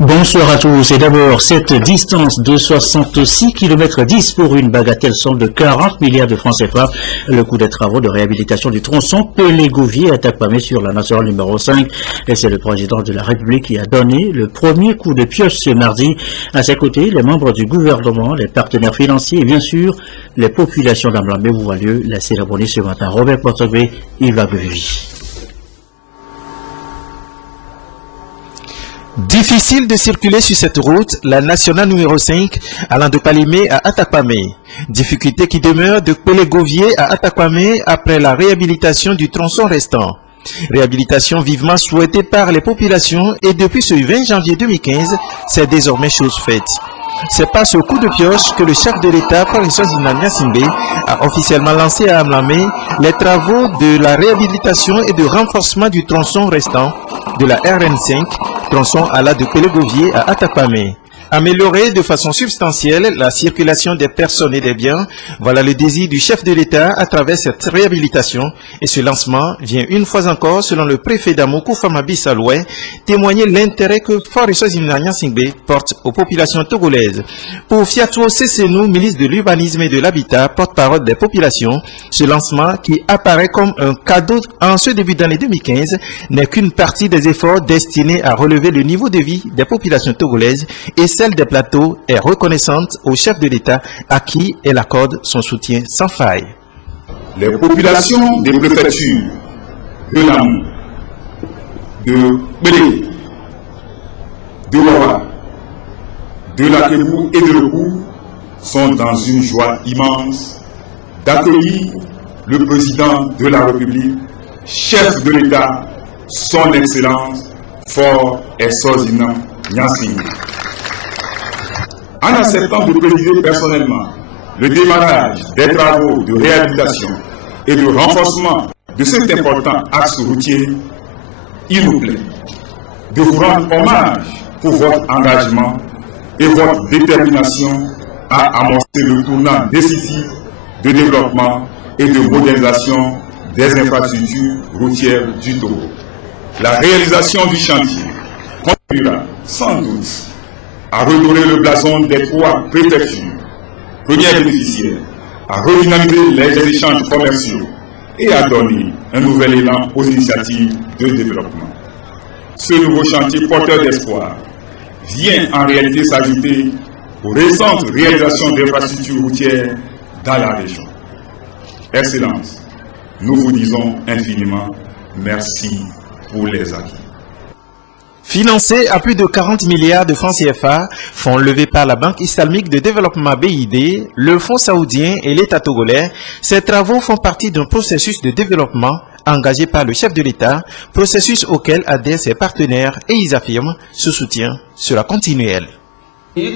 Bonsoir à tous. Et d'abord, cette distance de 66 km 10 pour une bagatelle somme de 40 milliards de francs CFA. Le coût des travaux de réhabilitation du tronçon Pelé-Gouvier à Takpamé sur la nationale numéro 5. Et c'est le président de la République qui a donné le premier coup de pioche ce mardi. À ses côtés, les membres du gouvernement, les partenaires financiers et bien sûr, les populations d'Amlamé où a lieu la cérémonie ce matin. Robert Portobé, Yves Aguevi. Difficile de circuler sur cette route, la nationale numéro 5, allant de Palimé à Atakpamé. Difficulté qui demeure de Pelé-Gouvier à Atakpamé après la réhabilitation du tronçon restant. Réhabilitation vivement souhaitée par les populations et depuis ce 20 janvier 2015, c'est désormais chose faite. C'est par ce coup de pioche que le chef de l'État, Professeur Zinania Simbe, a officiellement lancé à Amlamé les travaux de la réhabilitation et de renforcement du tronçon restant de la RN5, tronçon allant de Pelé-Gouvier à Atakpamé. Améliorer de façon substantielle la circulation des personnes et des biens, voilà le désir du chef de l'État à travers cette réhabilitation. Et ce lancement vient une fois encore, selon le préfet d'Amoukou Famabi Saloué, témoigner l'intérêt que Professeur Zinania Simbe porte aux populations togolaises. Pour Fiatou Sessenou, ministre de l'Urbanisme et de l'Habitat, porte-parole des populations, ce lancement qui apparaît comme un cadeau en ce début d'année 2015 n'est qu'une partie des efforts destinés à relever le niveau de vie des populations togolaises et celle des plateaux est reconnaissante au chef de l'État à qui elle accorde son soutien sans faille. Les populations des préfectures de Namou, de Pelé, de Loa, de Lakebou et de Lekou sont dans une joie immense d'accueillir le président de la République, chef de l'État, son Excellence, Fort Essozina Nyansing. En acceptant de présider personnellement le démarrage des travaux de réhabilitation et de renforcement de cet important axe routier, il nous plaît de vous rendre hommage pour votre engagement et votre détermination à amorcer le tournant décisif de développement et de modernisation des infrastructures routières du Togo. La réalisation du chantier contribuera sans doute à redorer le blason des trois préfectures, premières bénéficiaires, à redynamiser les échanges commerciaux et à donner un nouvel élan aux initiatives de développement. Ce nouveau chantier porteur d'espoir vient en réalité s'ajouter aux récentes réalisations d'infrastructures routières dans la région. Excellence, nous vous disons infiniment merci pour les acquis. Financé à plus de 40 milliards de francs CFA, fonds levés par la Banque islamique de développement BID, le Fonds saoudien et l'État togolais, ces travaux font partie d'un processus de développement engagé par le chef de l'État, processus auquel adhèrent ses partenaires et ils affirment ce soutien sera continuel. Le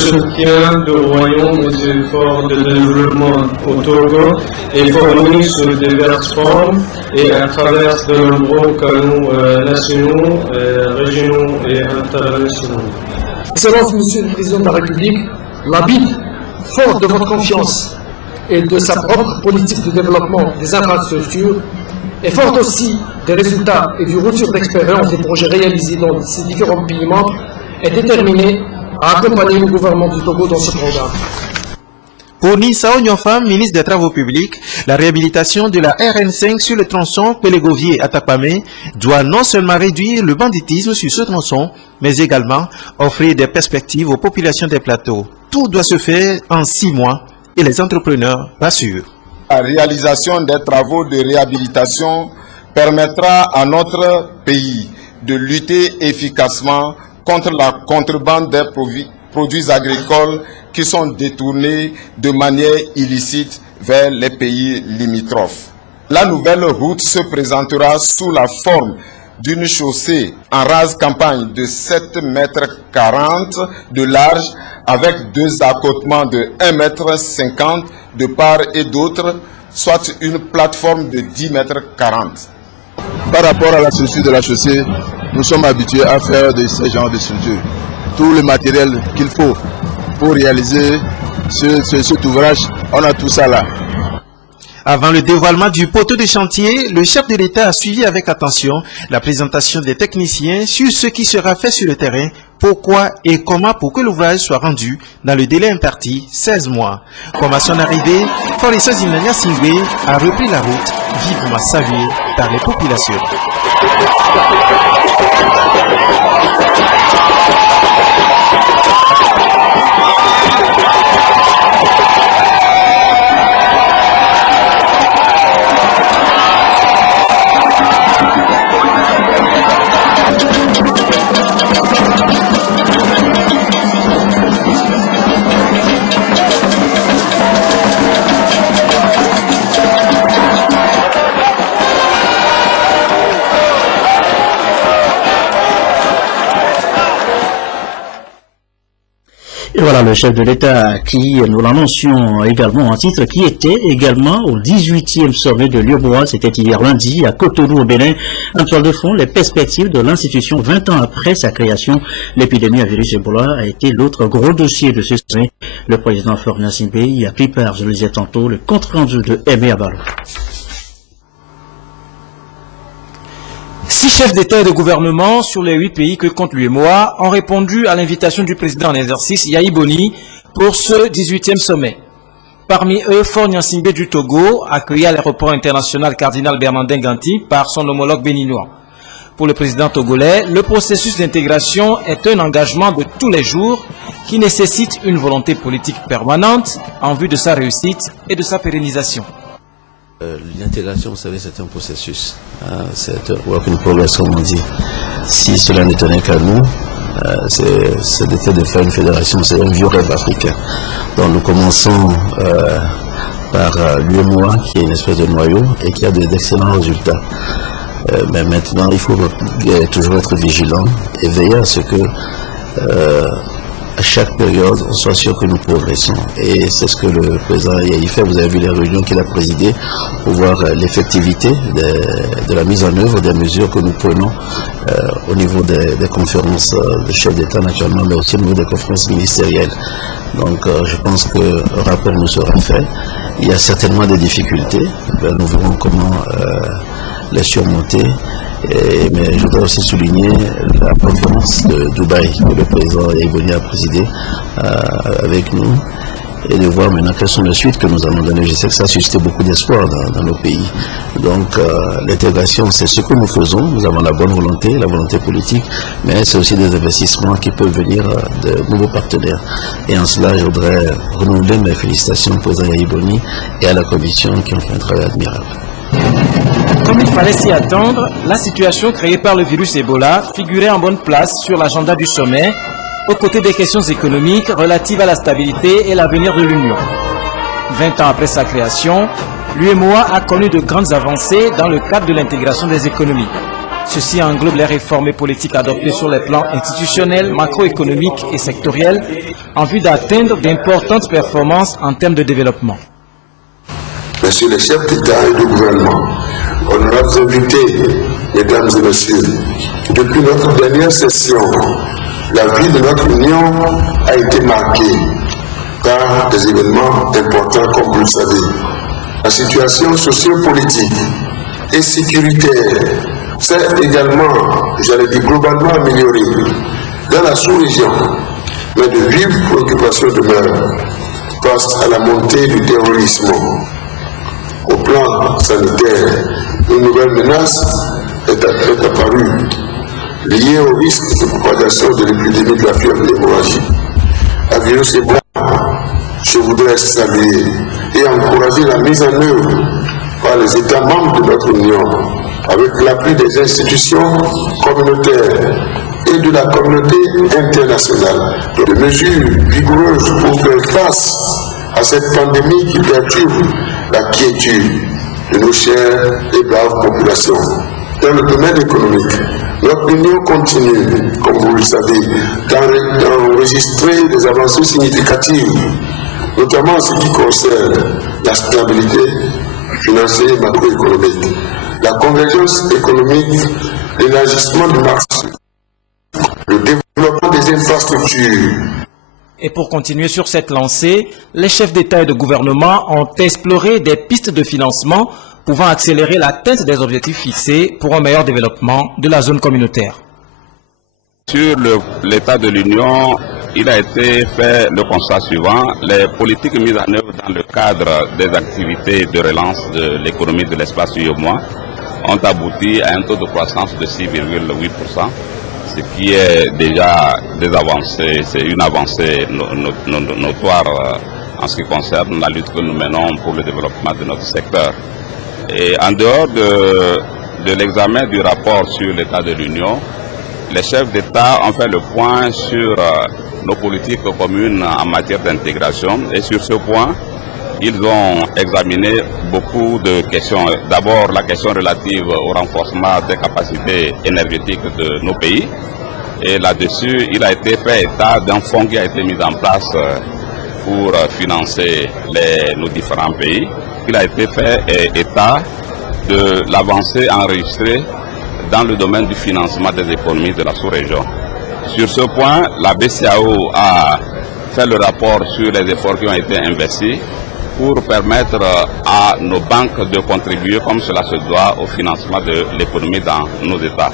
soutien du royaume aux efforts de développement au Togo est fourni sous diverses formes et à travers de nombreux canaux nationaux, régionaux et internationaux. Excellence, Monsieur le Président de la République, la BID, fort de votre confiance et de sa propre politique de développement des infrastructures, est forte aussi des résultats et du retour d'expérience des projets réalisés dans ces différents pays membres, est déterminé à accompagner le gouvernement du Togo dans ce programme. Pour Nissa Nyonfam, ministre des Travaux publics, la réhabilitation de la RN5 sur le tronçon Pelé-Gouvier à Atakpamé doit non seulement réduire le banditisme sur ce tronçon, mais également offrir des perspectives aux populations des plateaux. Tout doit se faire en 6 mois et les entrepreneurs rassurent. La réalisation des travaux de réhabilitation permettra à notre pays de lutter efficacement contre la contrebande des produits agricoles qui sont détournés de manière illicite vers les pays limitrophes. La nouvelle route se présentera sous la forme d'une chaussée en rase campagne de 7,40 m de large avec 2 accotements de 1,50 m de part et d'autre, soit une plateforme de 10,40 m. Par rapport à la structure de la chaussée, nous sommes habitués à faire de ce genre de structure. Tout le matériel qu'il faut pour réaliser cet ouvrage, on a tout ça là. Avant le dévoilement du poteau de chantier, le chef de l'État a suivi avec attention la présentation des techniciens sur ce qui sera fait sur le terrain, pourquoi et comment pour que l'ouvrage soit rendu dans le délai imparti, 16 mois. Comme à son arrivée, Forissa Zinania Singwe a repris la route, vivement saluée par les populations. Et voilà le chef de l'État qui, nous l'annoncions également en titre, qui était également au 18e sommet de l'UEMOA, c'était hier lundi à Cotonou au Bénin. En toile de fond, les perspectives de l'institution 20 ans après sa création. L'épidémie à virus Ebola a été l'autre gros dossier de ce sommet. Le président Florian Simbe y a pris part, je le disais tantôt, le compte rendu de Aimé Abalo. 6 chefs d'État et de gouvernement sur les 8 pays que compte l'UEMOA ont répondu à l'invitation du président en exercice Yahi Boni pour ce 18e sommet. Parmi eux, Faure Gnassingbé du Togo, accueilli à l'aéroport international Cardinal Bernardin Ganti par son homologue béninois. Pour le président togolais, le processus d'intégration est un engagement de tous les jours qui nécessite une volonté politique permanente en vue de sa réussite et de sa pérennisation. L'intégration, vous savez, c'est un processus. C'est un work in progress, comme on dit. Si cela ne tenait qu'à nous, c'est de faire une fédération, c'est un vieux rêve africain. Donc nous commençons par l'UEMOA, qui est une espèce de noyau et qui a d'excellents résultats. Mais maintenant, il faut toujours être vigilant et veiller à ce que à chaque période, on soit sûr que nous progressons. Et c'est ce que le président Yahi fait. Vous avez vu les réunions qu'il a présidées pour voir l'effectivité de la mise en œuvre des mesures que nous prenons au niveau des conférences de chefs d'État naturellement, mais aussi au niveau des conférences ministérielles. Donc je pense qu'un rappel nous sera fait. Il y a certainement des difficultés. Nous verrons comment les surmonter. Mais je voudrais aussi souligner la conférence de Dubaï que le président Yahi Boni a présidé avec nous et de voir maintenant quelles sont les suites que nous allons donner. Je sais que ça a suscité beaucoup d'espoir dans nos pays. Donc l'intégration, c'est ce que nous faisons. Nous avons la bonne volonté, la volonté politique, mais c'est aussi des investissements qui peuvent venir de nouveaux partenaires. Et en cela, je voudrais renouveler mes félicitations au président Yahi Boni et à la commission qui ont fait un travail admirable. Comme il fallait s'y attendre, la situation créée par le virus Ebola figurait en bonne place sur l'agenda du sommet, aux côtés des questions économiques relatives à la stabilité et l'avenir de l'Union. 20 ans après sa création, l'UEMOA a connu de grandes avancées dans le cadre de l'intégration des économies. Ceci englobe les réformes et politiques adoptées sur les plans institutionnels, macroéconomiques et sectoriels, en vue d'atteindre d'importantes performances en termes de développement. Messieurs les chefs d'État et de gouvernement, honorables invités, mesdames et messieurs, depuis notre dernière session, la vie de notre Union a été marquée par des événements importants, comme vous le savez. La situation sociopolitique et sécuritaire s'est également, j'allais dire globalement améliorée dans la sous-région, mais de vives préoccupations demeurent face à la montée du terrorisme. Au plan sanitaire, une nouvelle menace est apparue liée au risque de propagation de l'épidémie de la fièvre hémorragique. À virus Ebola, je voudrais saluer et encourager la mise en œuvre par les États membres de notre Union, avec l'appui des institutions communautaires et de la communauté internationale, de mesures vigoureuses pour faire face à cette pandémie qui perturbe la quiétude de nos chères et braves populations. Dans le domaine économique, notre Union continue, comme vous le savez, d'enregistrer des avancées significatives, notamment en ce qui concerne la stabilité financière et macroéconomique, la convergence économique, l'élargissement du marché, le développement des infrastructures Et pour continuer sur cette lancée, les chefs d'État et de gouvernement ont exploré des pistes de financement pouvant accélérer l'atteinte des objectifs fixés pour un meilleur développement de la zone communautaire. Sur l'état de l'Union, il a été fait le constat suivant: les politiques mises en œuvre dans le cadre des activités de relance de l'économie de l'espace UEMOA ont abouti à un taux de croissance de 6,8%, ce qui est déjà des avancées, c'est une avancée notoire en ce qui concerne la lutte que nous menons pour le développement de notre secteur. Et en dehors de l'examen du rapport sur l'état de l'Union, les chefs d'État ont fait le point sur nos politiques communes en matière d'intégration, et sur ce point, ils ont examiné beaucoup de questions. D'abord, la question relative au renforcement des capacités énergétiques de nos pays. Et là-dessus, il a été fait état d'un fonds qui a été mis en place pour financer nos différents pays. Il a été fait état de l'avancée enregistrée dans le domaine du financement des économies de la sous-région. Sur ce point, la BCEAO a fait le rapport sur les efforts qui ont été investis pour permettre à nos banques de contribuer comme cela se doit au financement de l'économie dans nos États.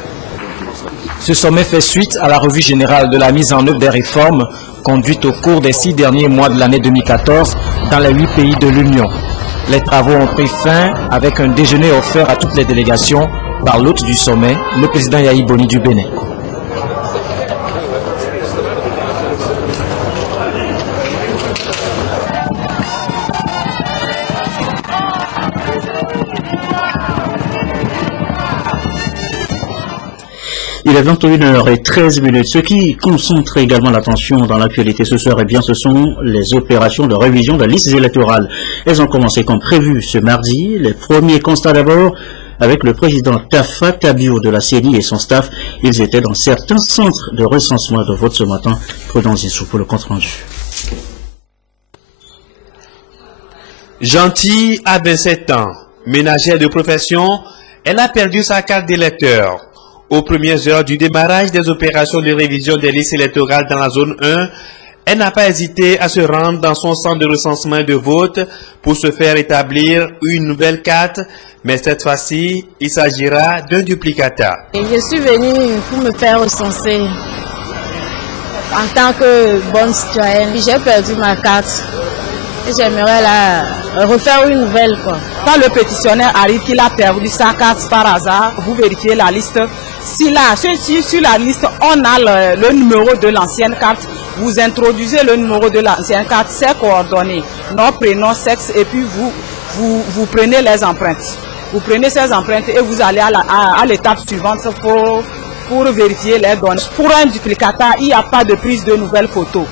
Ce sommet fait suite à la revue générale de la mise en œuvre des réformes conduites au cours des 6 derniers mois de l'année 2014 dans les 8 pays de l'Union. Les travaux ont pris fin avec un déjeuner offert à toutes les délégations par l'hôte du sommet, le président Yahi Boni du Bénin. Il est 21h13. Ce qui concentre également l'attention dans l'actualité ce soir, ce sont les opérations de révision des listes électorales. Elles ont commencé comme prévu ce mardi. Les premiers constats d'abord avec le président Tafa Tabio de la CENI et son staff. Ils étaient dans certains centres de recensement de vote ce matin. Prudence Issou pour le compte rendu. Gentille a 27 ans. Ménagère de profession, elle a perdu sa carte d'électeur. Aux premières heures du démarrage des opérations de révision des listes électorales dans la zone 1, elle n'a pas hésité à se rendre dans son centre de recensement de vote pour se faire établir une nouvelle carte, mais cette fois-ci, il s'agira d'un duplicata. Je suis venue pour me faire recenser en tant que bonne citoyenne. J'ai perdu ma carte et j'aimerais la refaire une nouvelle, quoi. Quand le pétitionnaire arrive qu'il a perdu sa carte par hasard, vous vérifiez la liste. Si là, sur la liste, on a le numéro de l'ancienne carte, vous introduisez le numéro de l'ancienne carte, ses coordonnées, nom, prénom, sexe, et puis vous prenez les empreintes. Vous prenez ces empreintes et vous allez à l'étape suivante pour vérifier les données. Pour un duplicata, il n'y a pas de prise de nouvelles photos.